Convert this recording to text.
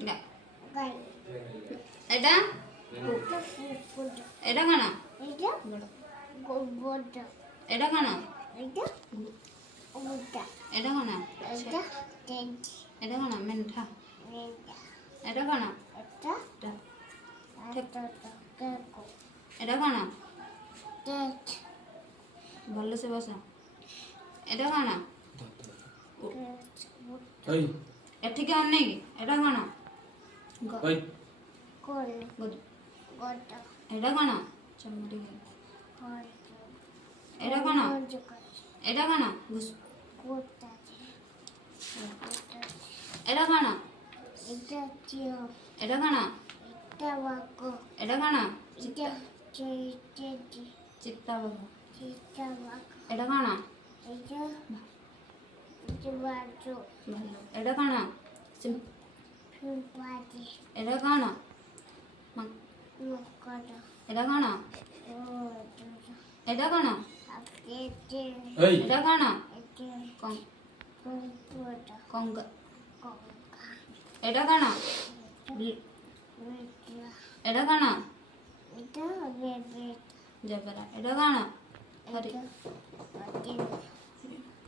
গা এটা এটা কানা এটা কানা এটা কানা এটা কানা মেন্ঠা এটা কানা এটা কানা ভালো সে বসা এটা কানা এর থেকে আর নেই এটা কানা এটা কানা চমড়ি এটা কানা এটা কানা এটা কানা এটা কানা এটা কানা চিত্তা বাবা এটা কানা এটা কানা এটা কানা এটা কানা এটা কানা এটা কানা কঙ্গ এটা কানা এটা কানা জবরা এটা কানা